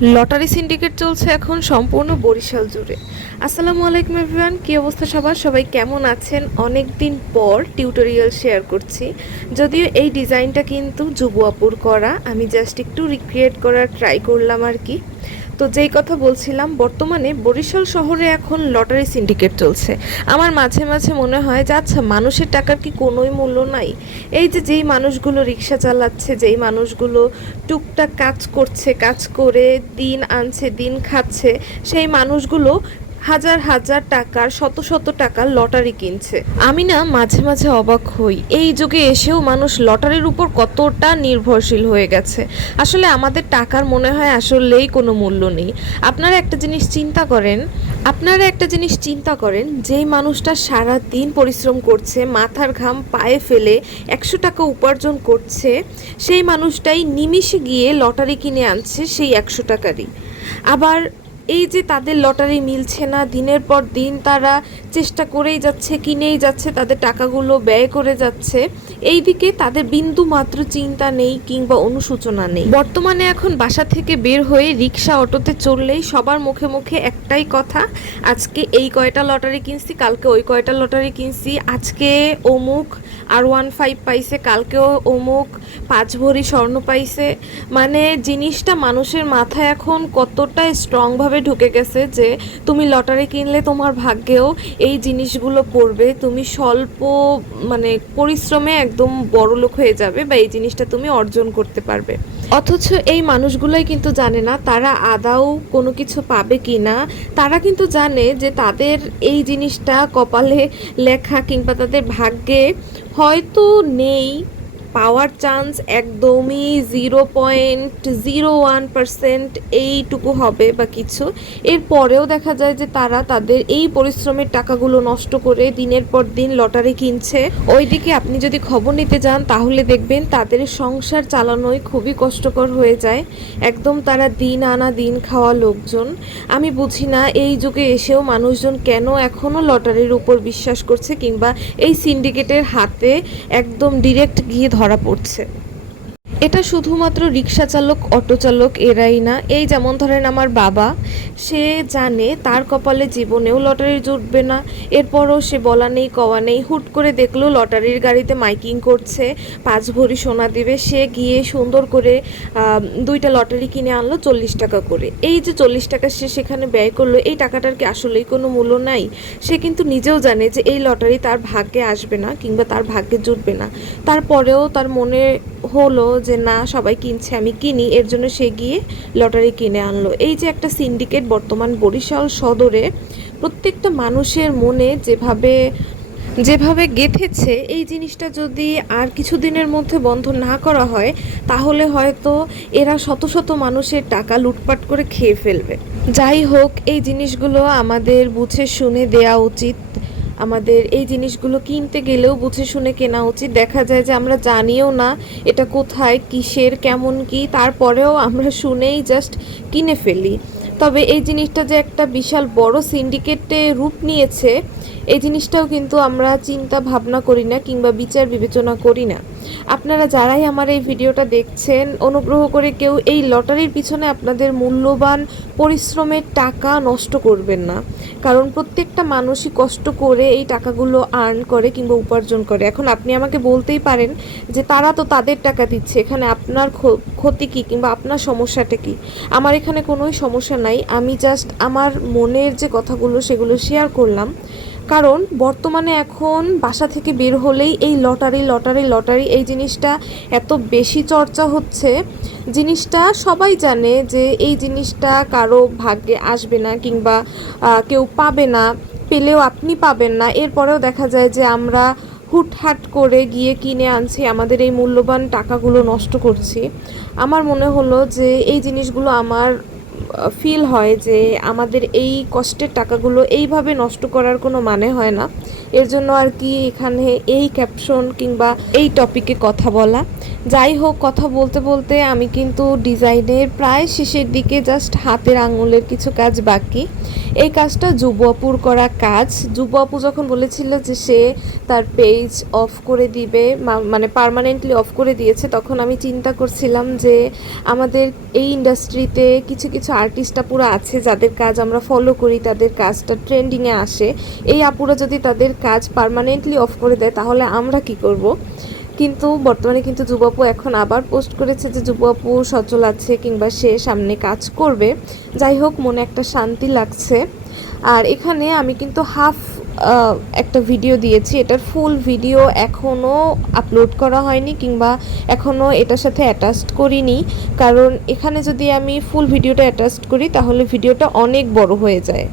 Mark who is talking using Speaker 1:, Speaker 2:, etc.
Speaker 1: Lottery syndicate চলছে এখন সম্পূর্ণ বরিশাল জুড়ে। আসসালামু আলাইকুম এভরিওয়ান কী অবস্থা সবার? সবাই কেমন আছেন? অনেক দিন পর টিউটোরিয়াল শেয়ার করছি। যদিও এই ডিজাইনটা কিন্তু যুবু আপুর করা, আমি জাস্ট একটু রিক্রিয়েট করার ট্রাই করলাম আর কি। তো যেই কথা বলছিলাম, বর্তমানে বরিশাল শহরে এখন লটারি সিন্ডিকেট চলছে। আমার মাঝে মাঝে মনে হয় যে আচ্ছা মানুষের টাকার কি কোনোই মূল্য নাই? এই যে যেই মানুষগুলো রিক্সা চালাচ্ছে, যেই মানুষগুলো টুকটাক কাজ করছে, কাজ করে দিন আনছে, দিন খাচ্ছে, সেই মানুষগুলো হাজার হাজার টাকার, শত শত টাকার লটারি কিনছে। আমি না মাঝে মাঝে অবাক হই। এই যুগে এসেও মানুষ লটারির উপর কতটা নির্ভরশীল হয়ে গেছে। আসলে আমাদের টাকার মনে হয় আসলেই কোনো মূল্য নেই। আপনারা একটা জিনিস চিন্তা করেন, আপনারা একটা জিনিস চিন্তা করেন, যেই মানুষটা সারা দিন পরিশ্রম করছে, মাথার ঘাম পায়ে ফেলে, একশো টাকা উপার্জন করছে, সেই মানুষটাই নিমিষে গিয়ে লটারি কিনে আনছে সেই একশো টাকারই। আবার এই যে তাদের লটারি মিলছে না, দিনের পর দিন তারা চেষ্টা করেই যাচ্ছে, কিনেই যাচ্ছে, তাদের টাকাগুলো ব্যয় করে যাচ্ছে। এইদিকে তাদের বিন্দু মাত্র চিন্তা নেই কিংবা অনুশোচনা নেই। বর্তমানে এখন বাসা থেকে বের হয়ে রিক্সা অটোতে চললেই সবার মুখে মুখে একটাই কথা, আজকে এই কয়টা লটারি কিনছি, কালকে ওই কয়টা লটারি কিনছি, আজকে অমুক আর ওয়ান ফাইভ পাইছে কালকেও অমুক পাঁচ ভরি স্বর্ণ পাইছে। মানে জিনিসটা মানুষের মাথায় এখন কতটা স্ট্রংভাবে ঢুকে গেছে যে তুমি লটারি কিনলে তোমার ভাগ্যেও এই জিনিসগুলো পড়বে তুমি স্বল্প মানে পরিশ্রমে একদম বড় লোক হয়ে যাবে বা এই জিনিসটা তুমি অর্জন করতে পারবে। অথচ এই মানুষগুলোই কিন্তু জানে না তারা আদাও কোনো কিছু পাবে কি না। তারা কিন্তু জানে যে তাদের এই জিনিসটা কপালে লেখা কিংবা তাদের ভাগ্যে হয়তো নেই পাওয়ার চান্স একদমই zero point zero one percent এইটুকু হবে বা কিছু। এরপরেও দেখা যায় যে তারা তাদের এই পরিশ্রমের টাকাগুলো নষ্ট করে দিনের পর দিন লটারি কিনছে। ওইদিকে আপনি যদি খবর নিতে যান, তাহলে দেখবেন তাদের সংসার চালানোই খুবই কষ্টকর হয়ে যায়। একদম তারা দিন আনা দিন খাওয়া লোকজন। আমি বুঝি না এই যুগে এসেও মানুষজন কেন এখনও লটারির উপর বিশ্বাস করছে কিংবা এই সিন্ডিকেটের হাতে একদম ডিরেক্ট গিয়ে ধরা পড়ছে। এটা শুধুমাত্র রিক্সা চালক, অটো চালক এরাই না। এই যেমন ধরেন আমার বাবা, সে জানে তার কপালে জীবনেও লটারি জুটবে না। এরপরও সে বলা নেই, কওয়া নেই। হুট করে দেখল লটারির গাড়িতে মাইকিং করছে, পাঁচ ভরি সোনা দিবে। সে গিয়ে সুন্দর করে দুইটা লটারি কিনে আনলো চল্লিশ টাকা করে। এই যে চল্লিশ টাকা সে সেখানে ব্যয় করল, এই টাকাটার কি আসলেই কোনো মূল্য নাই? সে কিন্তু নিজেও জানে যে এই লটারি তার ভাগ্যে আসবে না কিংবা তার ভাগ্যে জুটবে না। তারপরেও তার মনে হলো যে, না, সবাই কিনছে, আমি কিনি। এর জন্য সে গিয়ে লটারি কিনে আনলো। এই যে একটা সিন্ডিকেট বর্তমান বরিশাল সদরে, প্রত্যেকটা মানুষের মনে যেভাবে যেভাবে গেঁথেছে, এই জিনিসটা যদি আর কিছুদিনের মধ্যে বন্ধ না করা হয়, তাহলে হয়তো এরা শত শত মানুষের টাকা লুটপাট করে খেয়ে ফেলবে। যাই হোক, এই জিনিসগুলো আমাদের বুঝে শুনে দেয়া উচিত। আমাদের এই জিনিসগুলো কিনতে গেলেও বুঝে শুনে কেনা উচিত। দেখা যায় যে আমরা জানিও না এটা কোথায়, কিসের, কেমন কি, তারপরেও আমরা শুনেই জাস্ট কিনে ফেলি। তবে এই জিনিসটা যে একটা বিশাল বড় সিন্ডিকেটে রূপ নিয়েছে, এই জিনিসটাও কিন্তু আমরা চিন্তা ভাবনা করি না কিংবা বিচার বিবেচনা করি না। আপনারা যারাই আমার এই ভিডিওটা দেখছেন, অনুগ্রহ করে কেউ এই লটারির পিছনে আপনাদের মূল্যবান পরিশ্রমের টাকা নষ্ট করবেন না। কারণ প্রত্যেকটা মানুষই কষ্ট করে এই টাকাগুলো আর্ন করে কিংবা উপার্জন করে। এখন আপনি আমাকে বলতেই পারেন যে তারা তো তাদের টাকা দিচ্ছে, এখানে আপনার ক্ষতি কী কিংবা আপনার সমস্যাটা কী? আমার এখানে কোনোই সমস্যা নাই, আমি জাস্ট আমার মনের যে কথাগুলো সেগুলো শেয়ার করলাম। কারণ বর্তমানে এখন বাসা থেকে বের হলেই এই লটারি লটারি লটারি এই জিনিসটা এত বেশি চর্চা হচ্ছে। জিনিসটা সবাই জানে যে এই জিনিসটা কারও ভাগ্যে আসবে না কিংবা কেউ পাবে না, পেলেও আপনি পাবেন না। এরপরেও দেখা যায় যে আমরা হুটহাট করে গিয়ে কিনে আনছি, আমাদের এই মূল্যবান টাকাগুলো নষ্ট করছি। আমার মনে হলো যে এই জিনিসগুলো আমার ফিল হয় যে আমাদের এই কষ্টের টাকাগুলো এইভাবে নষ্ট করার কোনো মানে হয় না। এর জন্য আর কি এখানে এই ক্যাপশন কিংবা এই টপিকে কথা বলা। যাই হোক, কথা বলতে বলতে আমি কিন্তু ডিজাইনের প্রায় শেষের দিকে জাস্ট হাতের আঙুলের কিছু কাজ বাকি। এই কাজটা যুব আপুর করা কাজ। যুব আপু যখন বলেছিল যে সে তার পেজ অফ করে দিবে মানে পার্মানেন্টলি অফ করে দিয়েছে, তখন আমি চিন্তা করছিলাম যে আমাদের এই ইন্ডাস্ট্রিতে কিছু কিছু আর্টিস্ট পুরো আছে, যাদের কাজ আমরা ফলো করি, তাদের কাজটা ট্রেন্ডিংয়ে আসে। এই আপুরা যদি তাদের কাজ পার্মানেন্টলি অফ করে দেয়, তাহলে আমরা কি করব? কিন্তু বর্তমানে কিন্তু যুবাপু এখন আবার পোস্ট করেছে যে, যুবাপু সচল আছে কিংবা সে সামনে কাজ করবে। যাই হোক, মনে একটা শান্তি লাগছে। আর এখানে আমি কিন্তু হাফ একটা ভিডিও দিয়েছি। এটার ফুল ভিডিও এখনও আপলোড করা হয়নি কিংবা এখনও এটার সাথে অ্যাটাচড করিনি। কারণ এখানে যদি আমি ফুল ভিডিওটা অ্যাটাচড করি, তাহলে ভিডিওটা অনেক বড় হয়ে যায়।